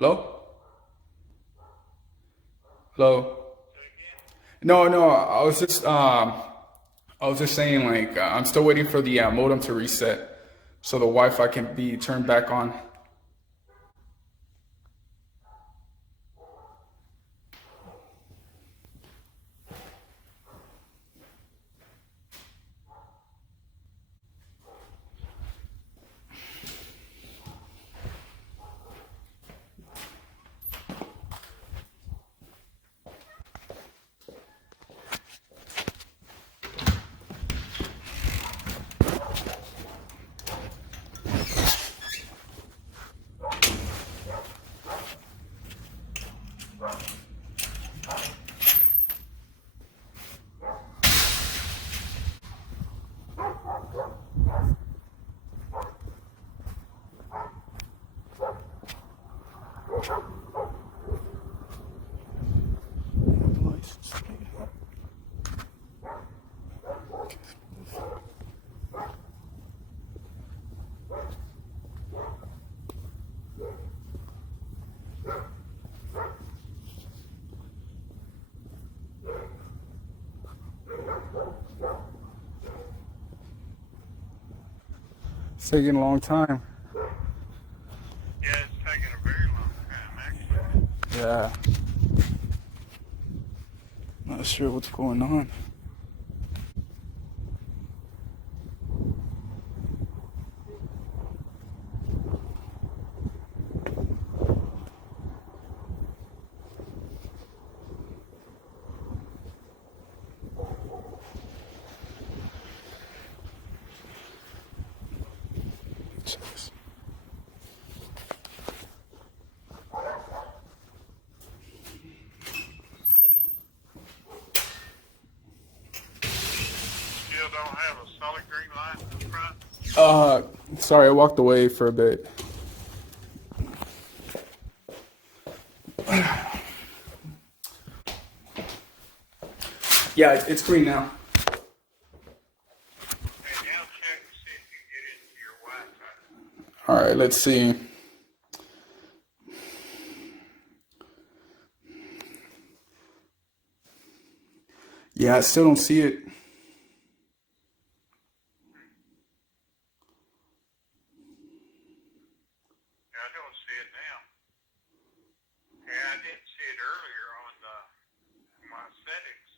Hello? Hello? No, no. I was just saying like I'm still waiting for the modem to reset so the Wi-Fi can be turned back on. It's taking a long time. Yeah, it's taken a very long time, actually. Yeah, not sure what's going on. Still don't have a solid green light in the front. Uh, Sorry, I walked away for a bit. Yeah, it's green now. Okay, now check and see if you get into your Wi-Fi. All right, let's see. Yeah, I still don't see it. Yeah, I don't see it now. Yeah, I didn't see it earlier on my settings.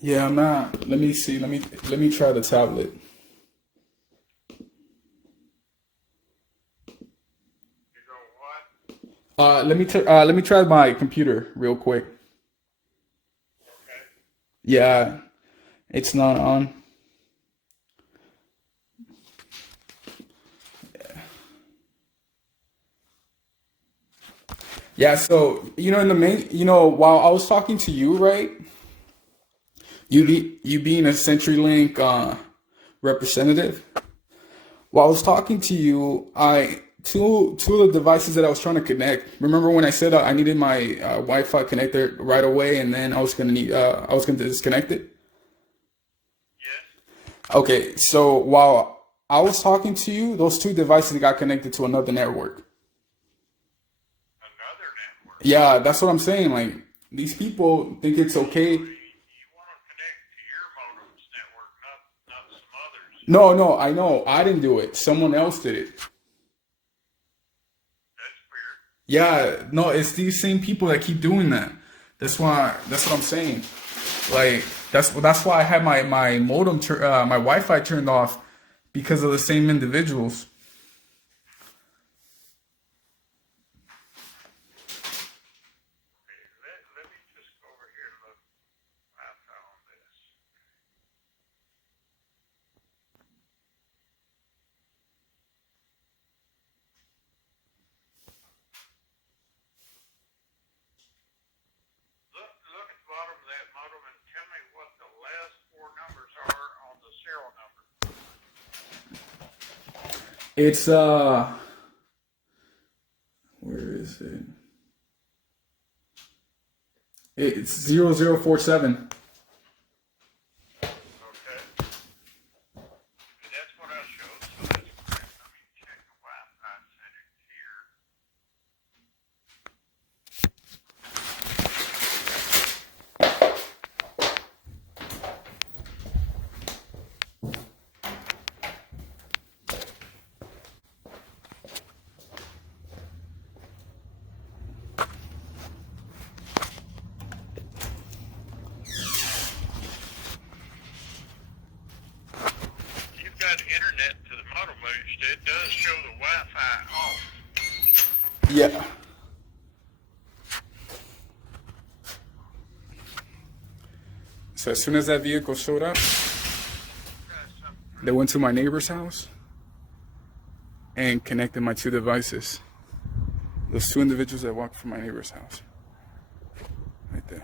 Yeah, I'm not. Let me see. Let me try the tablet. You go what? Let me try my computer real quick. Okay. Yeah, it's not on. Yeah, so in the main, while I was talking to you, right? You being a CenturyLink representative. While I was talking to you, I two of the devices that I was trying to connect. Remember when I said I needed my Wi-Fi connector right away, and then I was gonna disconnect it. Yes. Okay, so while I was talking to you, those two devices got connected to another network. Another network. Yeah, that's what I'm saying. Like these people think it's okay. Well, you want to connect to your modem's network, not some others. No, no, I know. I didn't do it. Someone else did it. That's weird. Yeah, no, it's these same people that keep doing that. That's what I'm saying. Like that's why I had my my Wi-Fi turned off because of the same individuals. Okay, let me just go over here and look Wi-Fi on this. Look at the bottom of that modem and tell me what the last four numbers are on the serial number. It's where is it? It's 0047. Okay. That's what I showed, so that's correct. Let me check the Wi-Fi settings. it does show the Wi-Fi off. Yeah. So as soon as that vehicle showed up, they went to my neighbor's house and connected my two devices. Those two individuals that walked from my neighbor's house. Right there.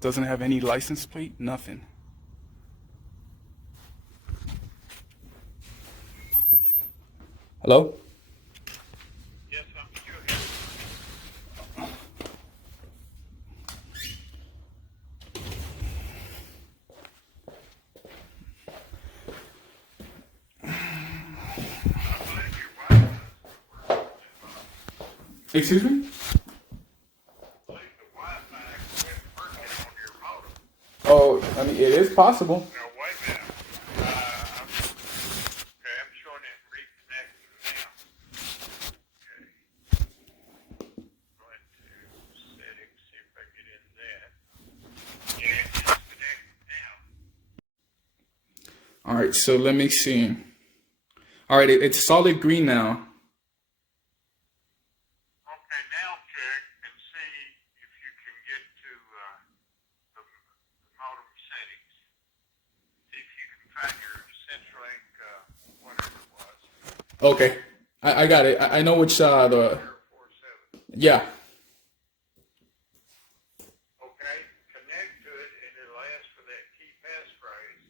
Doesn't have any license plate, nothing. Hello? Yes, I'm still here. Excuse me? Oh, I mean, it is possible. No, wait a minute. Okay, I'm showing it reconnecting now. Okay. Go into settings, see if I get in that. Yeah, it's connected now. All right, so let me see. All right, it's solid green now. Okay, now check and see if you can get to the modem settings. See if you can find your CenturyLink, whatever it was. Okay, I got it. I know which, the, 047. yeah. Okay, connect to it and it'll ask for that key passphrase.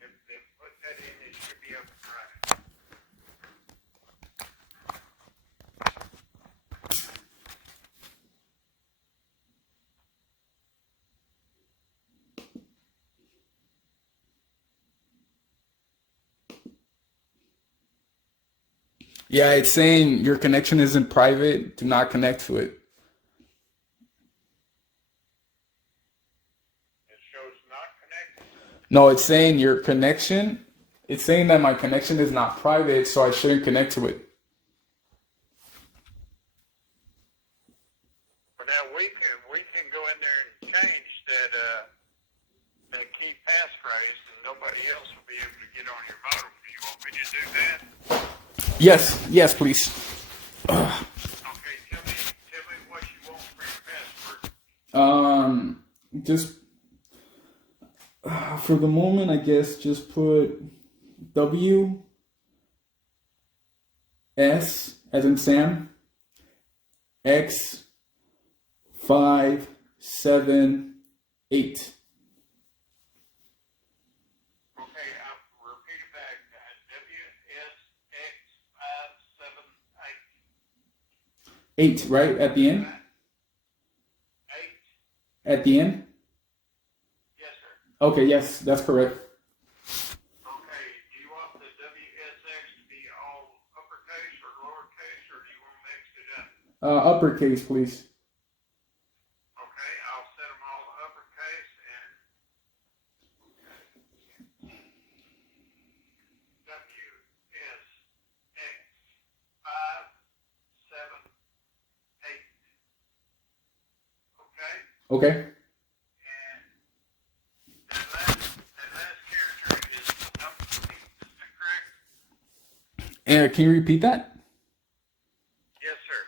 If put that in, it should be up and running. Yeah, it's saying your connection isn't private. Do not connect to it. It shows not connected. No, it's saying your connection. It's saying that my connection is not private, so I shouldn't connect to it. But now we can go in there and change that key passphrase, and nobody else will be able to get on your modem. Do you want me to do that? Yes, please. Okay, tell me what you want for your password. Just for the moment, I guess just put W S as in Sam X 578. Okay, I'll repeat it back. WSX578. 8, right? At the end? 8? At the end? Yes, sir. Okay, yes, that's correct. Okay, do you want the WSX to be all uppercase or lowercase, or do you want them mixed it up? Uppercase, please. Okay, I'll set them all uppercase and WSX578. Okay? Okay. And that last character is number 8, is that correct? And can you repeat that? Yes, sir.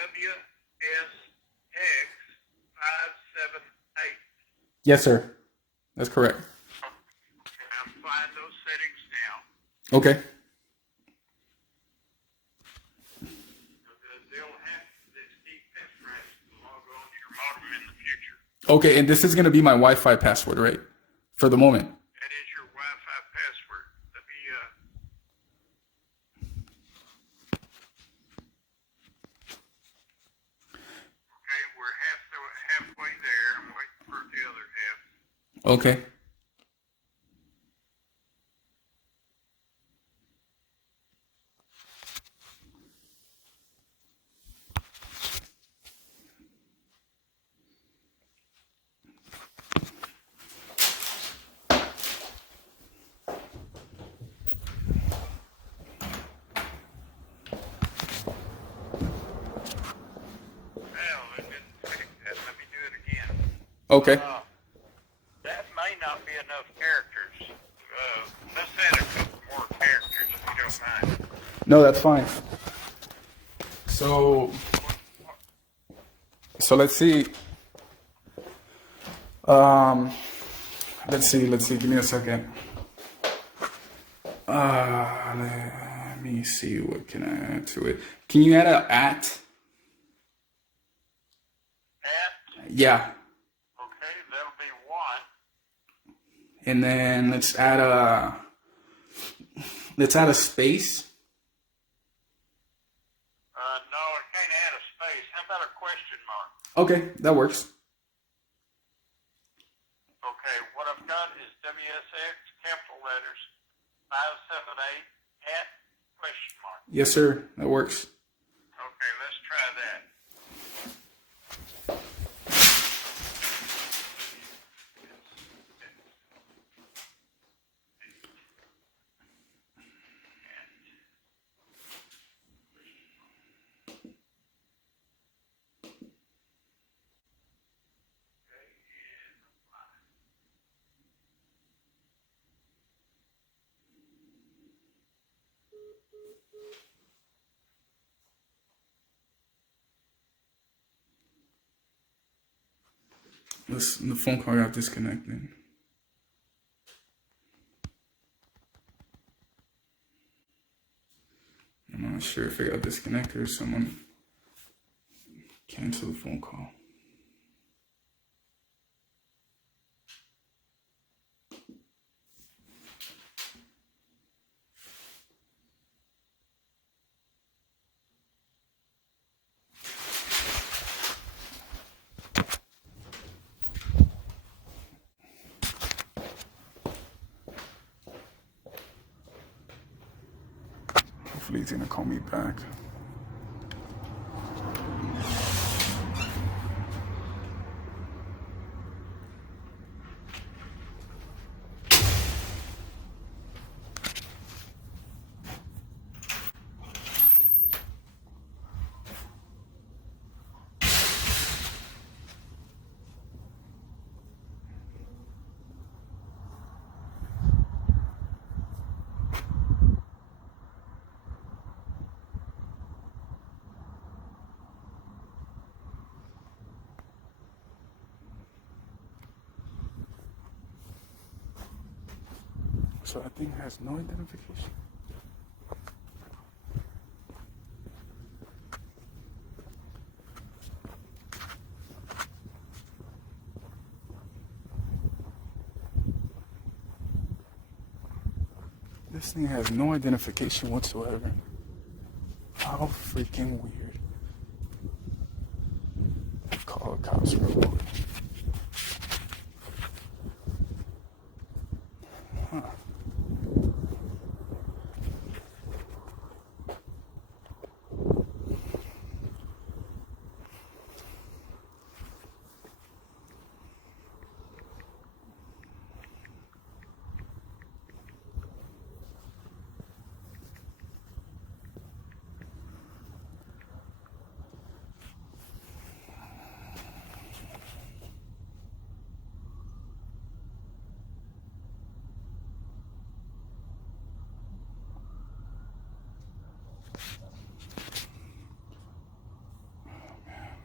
WSX578. Yes, sir. That's correct. Okay, I'm applying those settings now. Okay. They'll have this deep passphrase to log on to your modem in the future. Okay, and this is going to be my Wi-Fi password, right? For the moment. That is your Wi-Fi password. Let me, okay, we're halfway there. I'm waiting for the other half. Okay. Well, it didn't take that. Let me do it again. Okay. That may not be enough characters. No, that's fine. So, so let's see. Um, let's see. Give me a second. Let me see. What can I add to it? Can you add a at? At, Yeah. okay, that'll be one. And then let's add a space. No, I can't add a space. How about a question mark? Okay, that works. Okay, what I've got is WSX, capital letters, 578 at question mark. Yes, sir. That works. Okay, let's try that. The phone call got disconnected. I'm not sure if it got disconnected or someone canceled the phone call. Hopefully he's gonna call me back. So that thing has no identification. This thing has no identification whatsoever. How freaking weird. Call the cops real quick.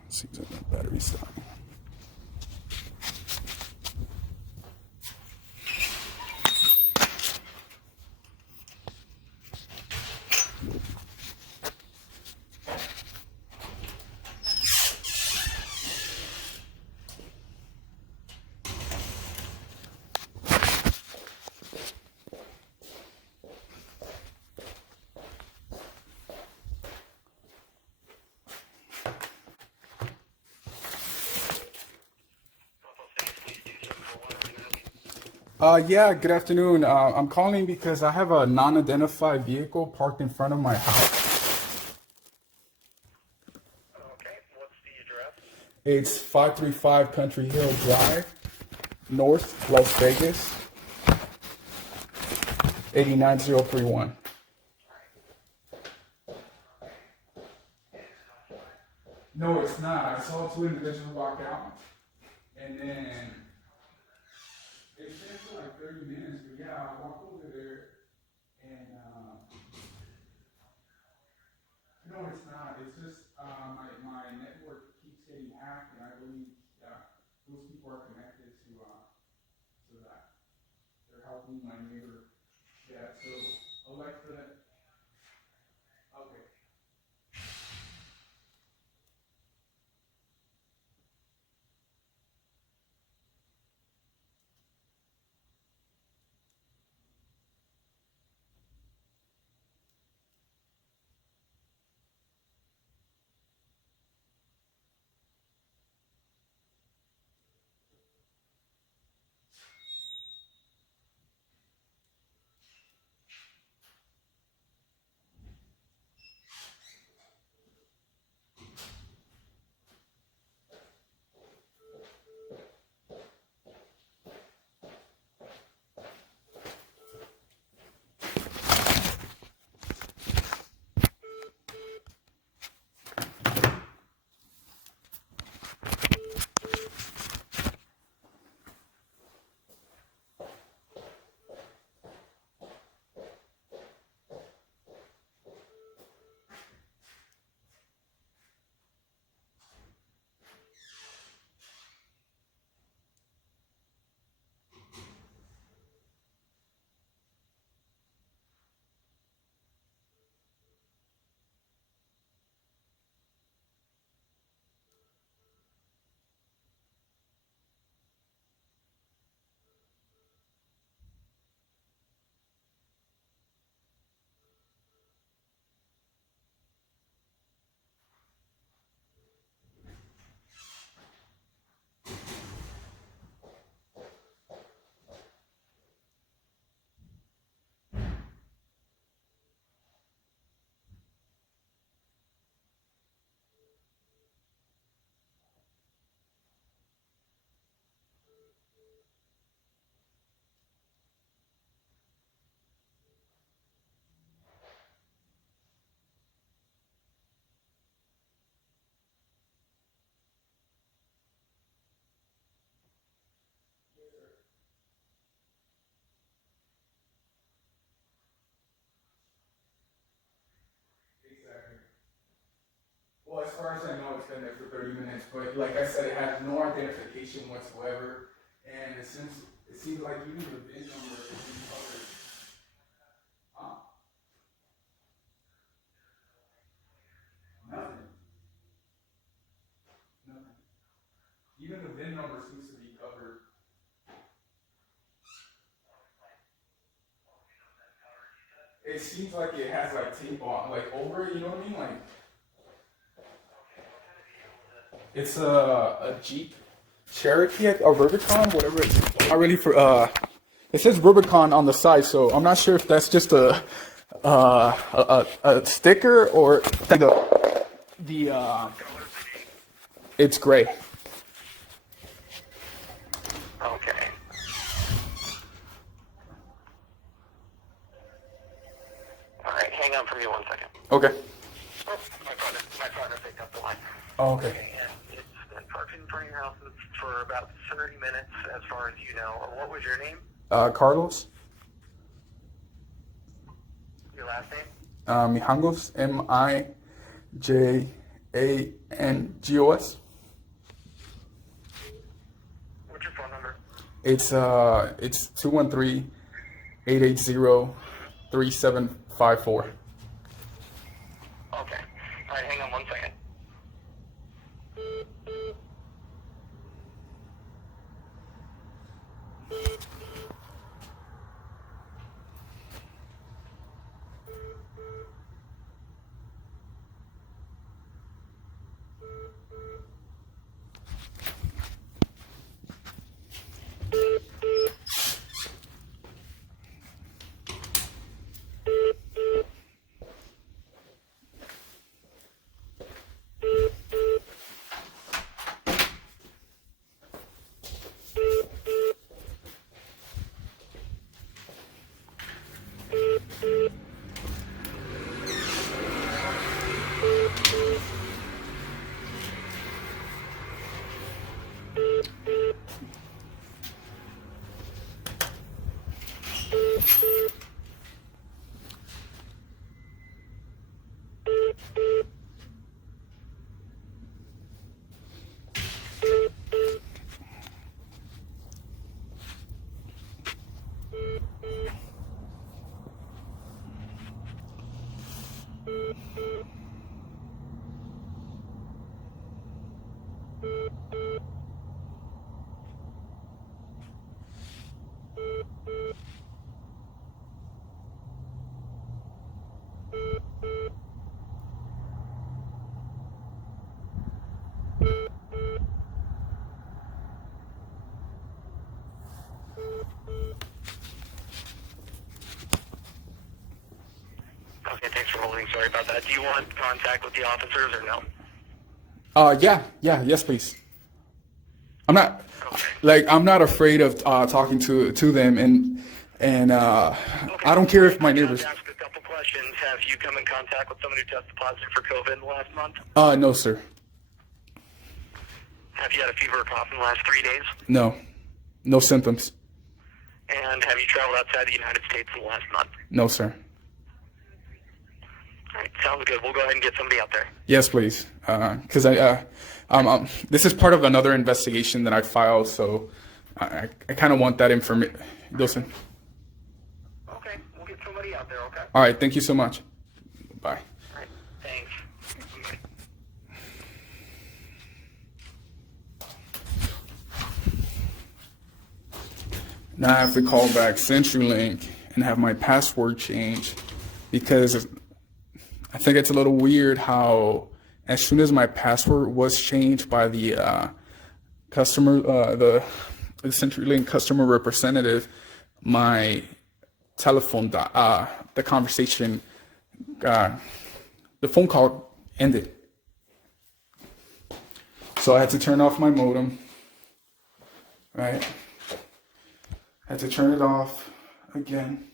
Seems like my battery's dying. Yeah, good afternoon. I'm calling because I have a non-identified vehicle parked in front of my house. Okay, what's the address? It's 535 Country Hill Drive, North, Las Vegas, 89031. No, it's not. I saw two individuals walk out, and then it took for like 30 minutes, but yeah, I walked over there, and No, it's not. It's just my network keeps getting hacked, and I believe those people are connected to that. They're helping my neighbor. Yeah, so Alexa. Okay. Exactly. Well, as far as I know, it's been there for 30 minutes, but like I said, it has no identification whatsoever, and it seems like even the VIN number isn't covered. Huh? Nothing. Nothing. Even the VIN number seems to be covered. It seems like it has like tape on, like over it. You know what I mean? Like it's a Jeep Cherokee or Rubicon, whatever. It's not really for. It says Rubicon on the side, so I'm not sure if that's just a sticker or the. It's gray. Okay. All right, hang on for me 1 second. Okay. Oh, my partner picked up the line. Oh, okay. Okay, and it's been parked in front of your house for about 30 minutes, as far as you know. What was your name? Carlos. Your last name? Mijangos. Mijangos. What's your phone number? It's 213-880-3754. Okay. All right, hang on 1 second. Okay, thanks for holding. Sorry about that. Do you want contact with the officers or no? Yes, please. I'm not I'm not afraid of talking to them, and I don't care if my neighbors. Ask a couple questions. Have you come in contact with someone who tested positive for COVID in the last month? No, sir. Have you had a fever or cough in the last 3 days? No symptoms. And have you traveled outside the United States in the last month? No, sir. All right, sounds good. We'll go ahead and get somebody out there. Yes, please. Because this is part of another investigation that I filed, so I kind of want that information. Listen. Okay, we'll get somebody out there, okay? All right, thank you so much. Bye. All right, thanks. Now I have to call back CenturyLink and have my password changed because I think it's a little weird how as soon as my password was changed by the customer, the CenturyLink customer representative, my telephone, the conversation, the phone call ended. So I had to turn off my modem, right? I had to turn it off again.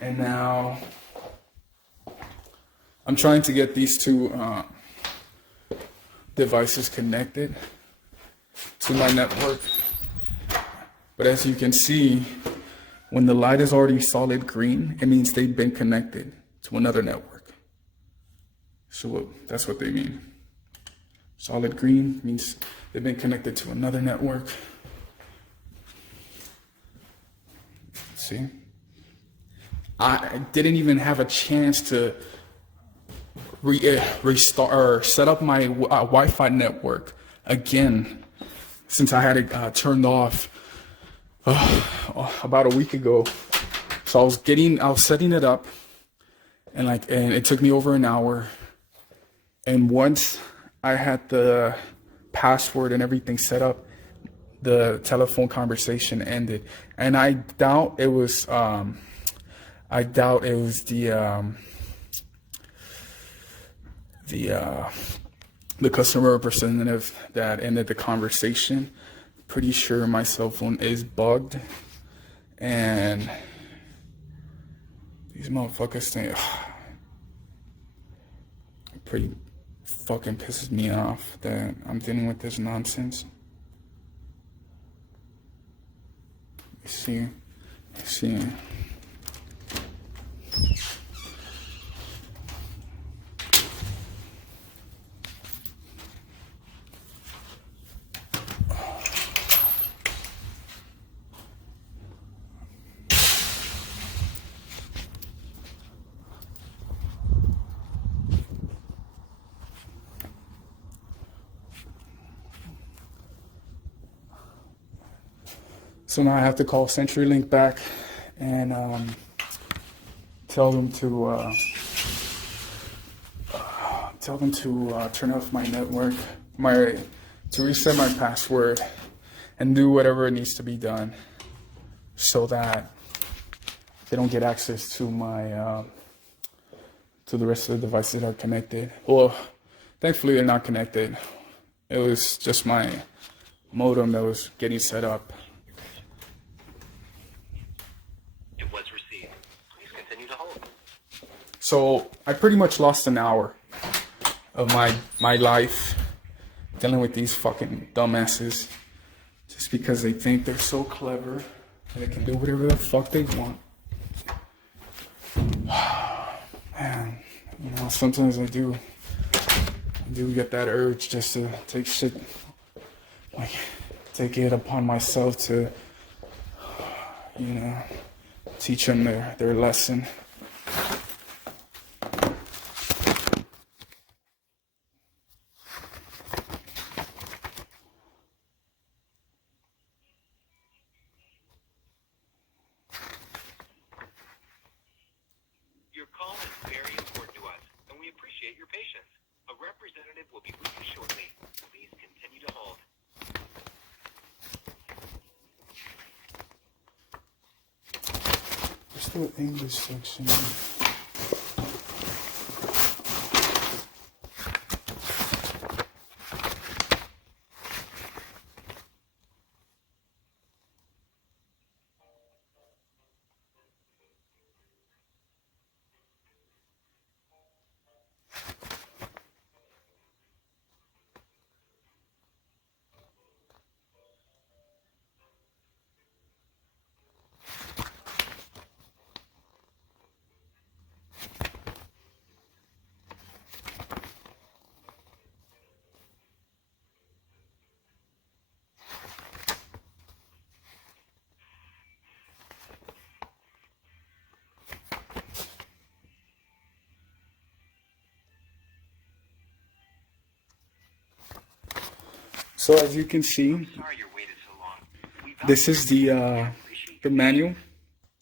And now I'm trying to get these two devices connected to my network. But as you can see, when the light is already solid green, it means they've been connected to another network. So that's what they mean. Solid green means they've been connected to another network. See? I didn't even have a chance to restart or set up my Wi-Fi network again since I had it turned off about a week ago. So I was setting it up, and it took me over an hour. And once I had the password and everything set up, the telephone conversation ended. And I doubt it was the customer representative that ended the conversation. Pretty sure my cell phone is bugged, and these motherfuckers think pretty fucking pisses me off that I'm dealing with this nonsense. You see. So now I have to call CenturyLink back and tell them to turn off my network, to reset my password, and do whatever needs to be done so that they don't get access to my to the rest of the devices that are connected. Well, thankfully they're not connected. It was just my modem that was getting set up. It was received. Please continue to hold. So I pretty much lost an hour of my life dealing with these fucking dumbasses just because they think they're so clever and they can do whatever the fuck they want. Man, you know, sometimes I do get that urge just to take shit, like take it upon myself to, you know, teach them their lesson. your patience. A representative will be with you shortly. Please continue to hold. Where's the English section? So as you can see, Sorry you waited so long. We this is the manual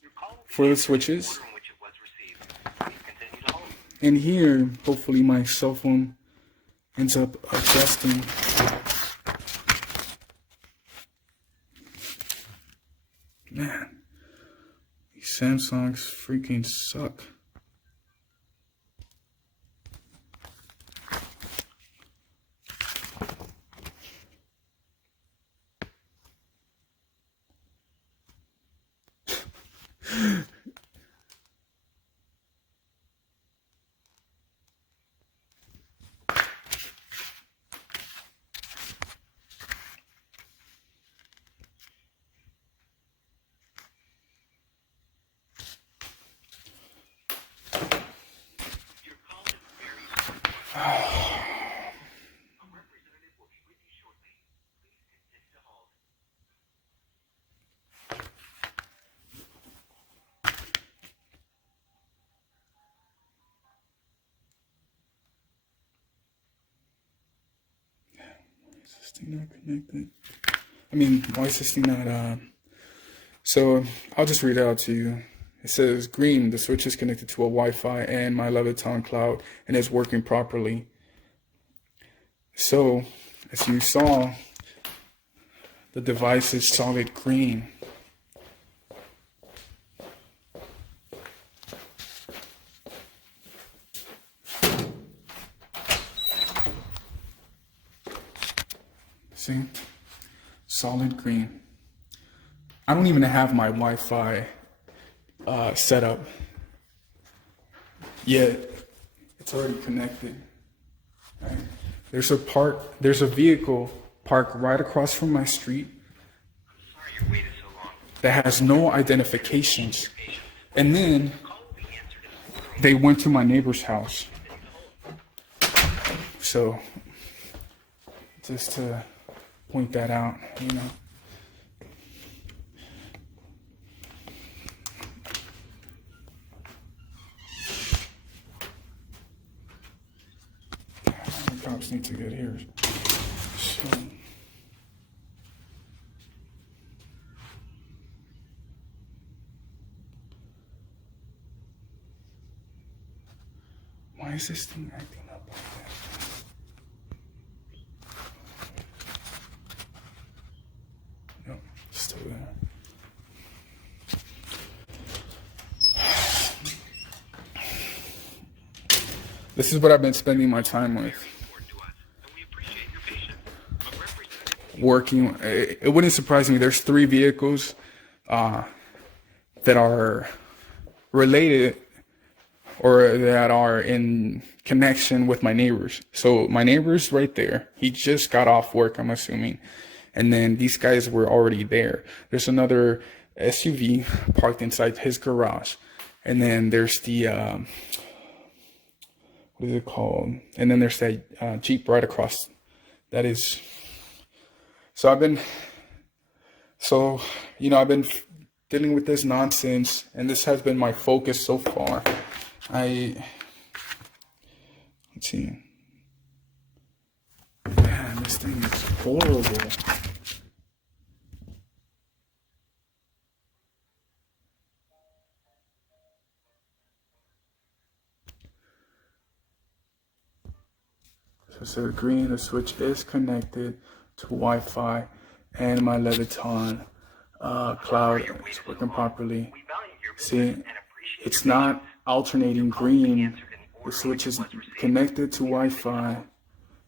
Your call will be for the answered in the switches. order in which it was received. Please continue to hold. And here, hopefully my cell phone ends up adjusting. Man, these Samsungs freaking suck. Your call is very important. A representative will be with you shortly. Please continue to hold. Why is this thing not connected? I mean, why is this thing not, So I'll just read it out to you. It says, green, the switch is connected to a Wi-Fi and my Leviton cloud and is working properly. So, as you saw, the device is solid green. See? Solid green. I don't even have my Wi-Fi set up yet. It's already connected. Right? There's a vehicle parked right across from my street Sorry you waited so long. that has no identifications. And then they went to my neighbor's house. So, just to point that out, you know. The cops need to get here. So, why is this thing acting up like that? No, it's still there. This is what I've been spending my time with. Important to us, and we appreciate your patience. A representative Working, it wouldn't surprise me. There's 3 vehicles that are related or that are in connection with my neighbors. So my neighbor's right there. He just got off work, I'm assuming. And then these guys were already there. There's another SUV parked inside his garage. And then there's the, what is it called? And then there's that Jeep right across. That is, so I've been dealing with this nonsense, and this has been my focus so far. Let's see. Man, this thing is horrible. So it says green, the switch is connected to Wi-Fi and my Leviton cloud is working properly. See, it's not alternating green. The switch is connected to Wi-Fi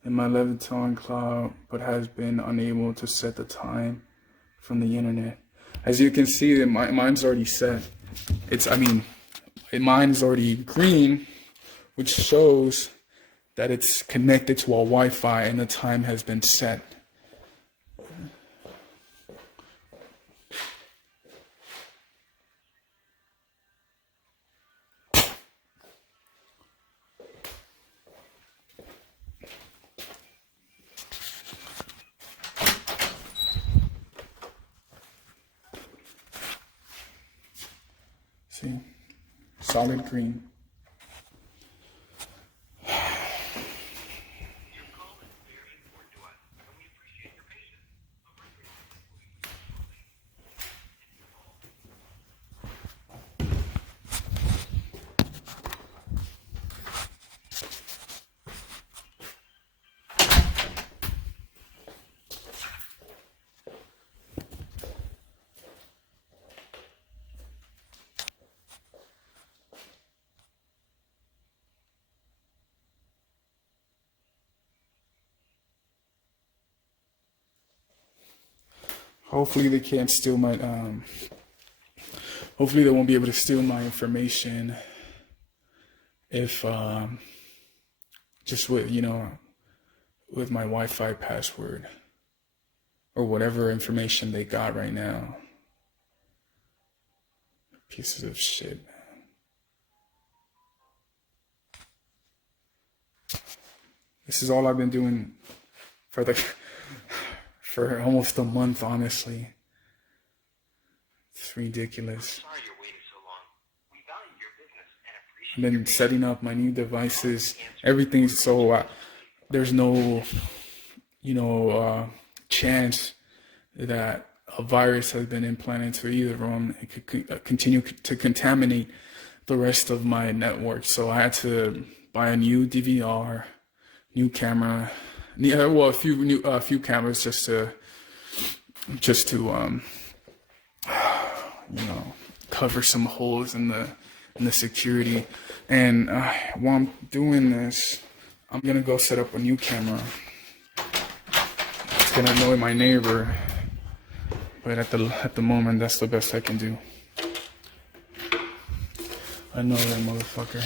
and my Leviton cloud, but has been unable to set the time from the internet. As you can see, mine's already set. Mine's already green, which shows that it's connected to our Wi-Fi and the time has been set. See, solid green. Your call is very important to us, and we appreciate your patience. A representative will be with Hopefully they can't steal my, hopefully they won't be able to steal my information if, just with, with my Wi-Fi password or whatever information they got right now. Pieces of shit. This is all I've been doing for almost a month, honestly. It's ridiculous. Sorry you're waiting so long. We value your business and appreciate I've been setting up my new devices, everything, so there's no, chance that a virus has been implanted into either of them. It could continue to contaminate the rest of my network. So I had to buy a new DVR, new camera, a few cameras just to cover some holes in the security. And while I'm doing this, I'm gonna go set up a new camera. It's gonna annoy my neighbor, but at the moment, that's the best I can do. I know that motherfucker.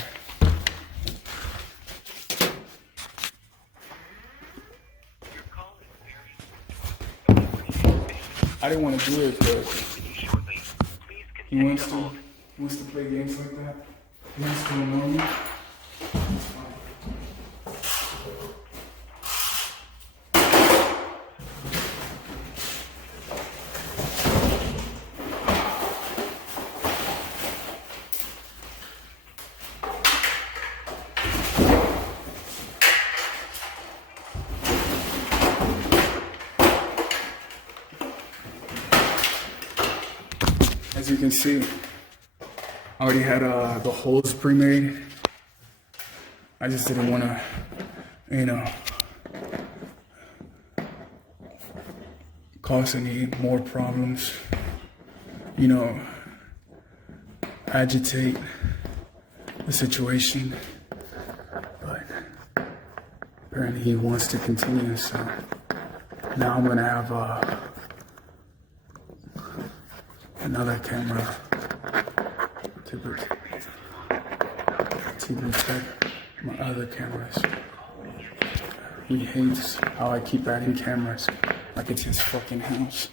your call is very important. We appreciate your patience. I didn't want to do it, but Shortly. Please he continue wants to to. hold. He wants to play games like that. He wants to annoy me. It's fine. As you can see, I already had the holes pre-made. I just didn't want to, cause any more problems. Agitate the situation. But apparently he wants to continue, so now I'm gonna have another camera to protect my other cameras. He hates how I keep adding cameras like it's his fucking house.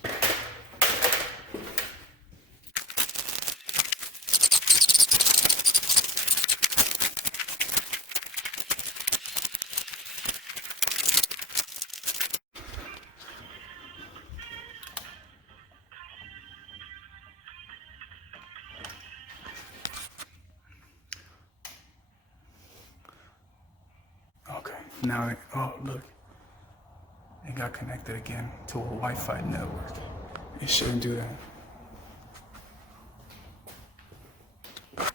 Okay, now, look. It got connected again to a Wi-Fi network. It shouldn't do that. Look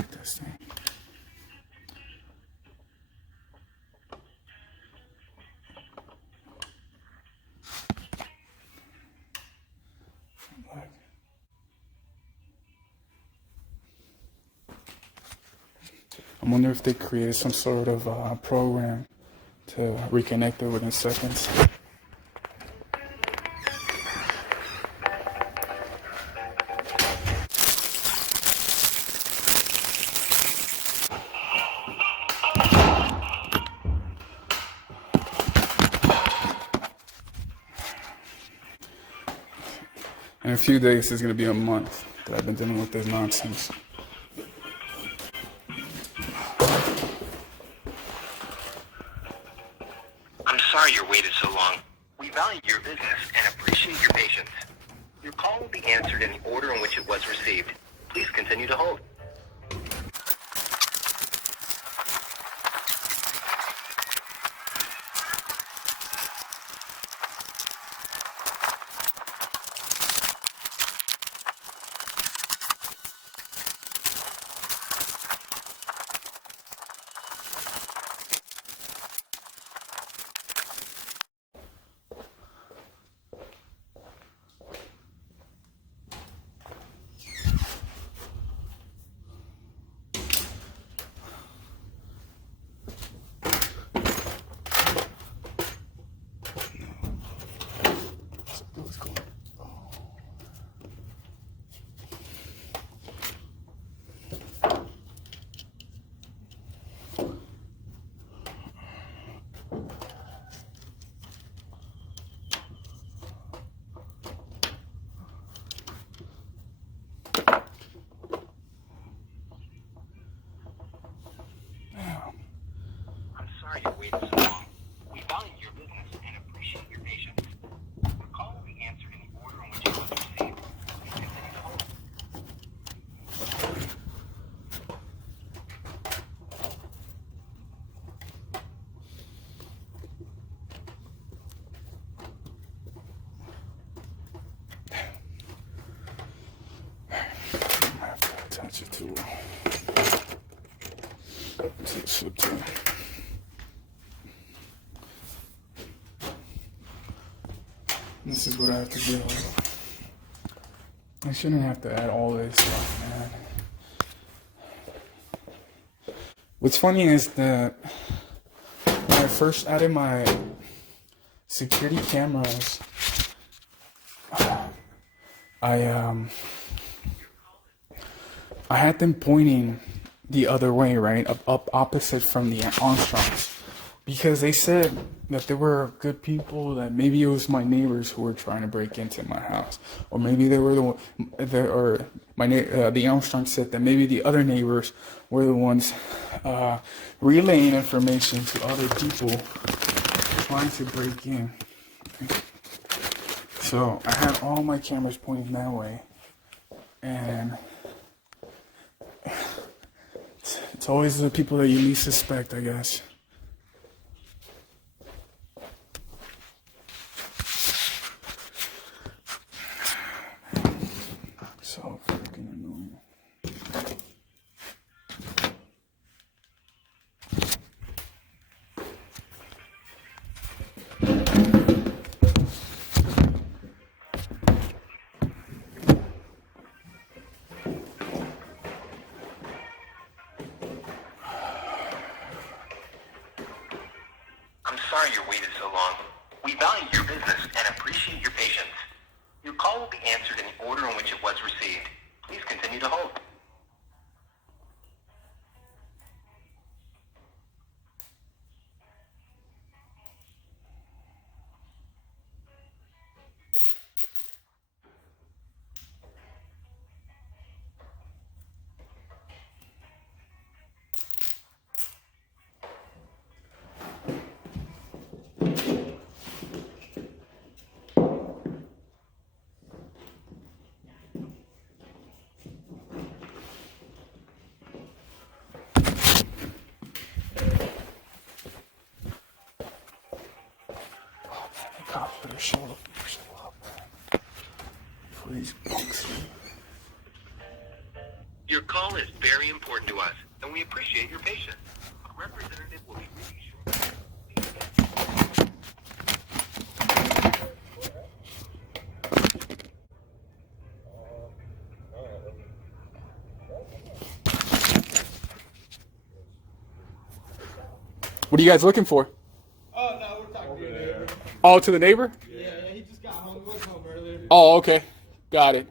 at this thing. I wonder if they created some sort of program to reconnect it within seconds. In a few days, it's going to be a month that I've been dealing with this nonsense. I'm sorry you waited so long. We value your business and appreciate your patience. Your call will be answered in the order in which it was received. Please continue to hold. I'm sorry you waited so long. We value your business and appreciate your patience. Your call will be answered in the order in which it was received. Please continue to hold. I have to attach it to the subject. This is what I have to deal with. I shouldn't have to add all this stuff, man. What's funny is that when I first added my security cameras, I had them pointing the other way, right? Up opposite from the Armstrongs. Because they said that there were good people, that maybe it was my neighbors who were trying to break into my house. Or maybe they were the Armstrong said that maybe the other neighbors were the ones relaying information to other people trying to break in. So I had all my cameras pointing that way. And it's always the people that you least suspect, I guess. So freaking annoying. I'm sorry you waited so long. We value your business and appreciate your patience. Your call will be answered in the order in which it was received. Please continue to hold. The cops better show up, man. For these punks. Your call is very important to us, and we appreciate your patience. A representative will be with you shortly. What are you guys looking for? Oh, no, we're talking to your neighbor. Oh, to the neighbor? Yeah, he just got home. He was home earlier. Oh, okay. Got it.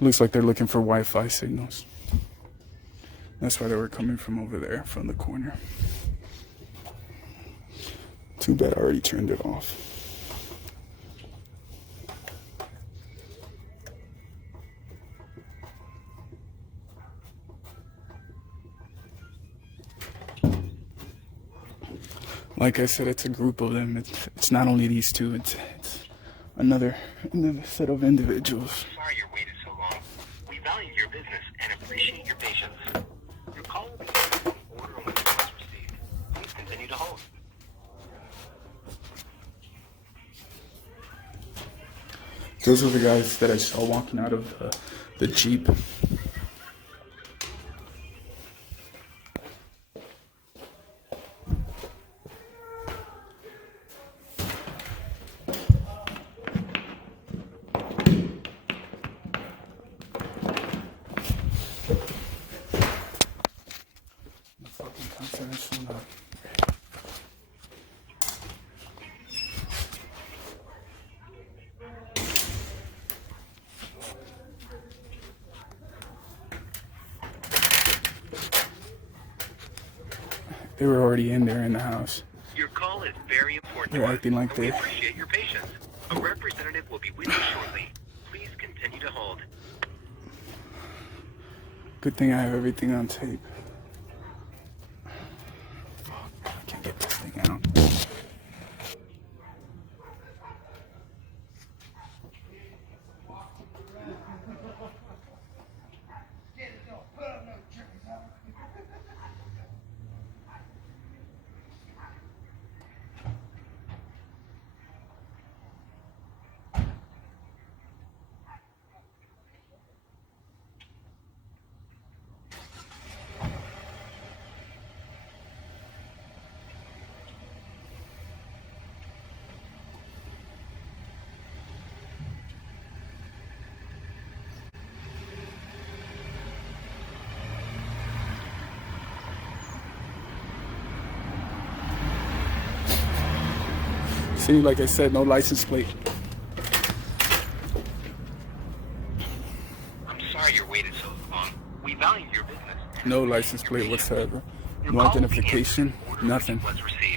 Looks like they're looking for Wi-Fi signals. That's why they were coming from over there, from the corner. Too bad I already turned it off. Like I said, it's a group of them. It's not only these two. It's another set of individuals. Sorry you waited so long. We value your business and appreciate your patience. Your call will be answered in the order in which it was received. Please continue to hold. Those are the guys that I saw walking out of the Jeep. They were already in there in the house. Your call is very important They're to us, acting like and we they- appreciate your patience. A representative will be with you shortly. Please continue to hold. Good thing I have everything on tape. I can't get this thing out. See, like I said, no license plate. I'm sorry you waited so long. We value your business. No license plate whatsoever. Your No call will be answered identification, in the order in which nothing. it was received.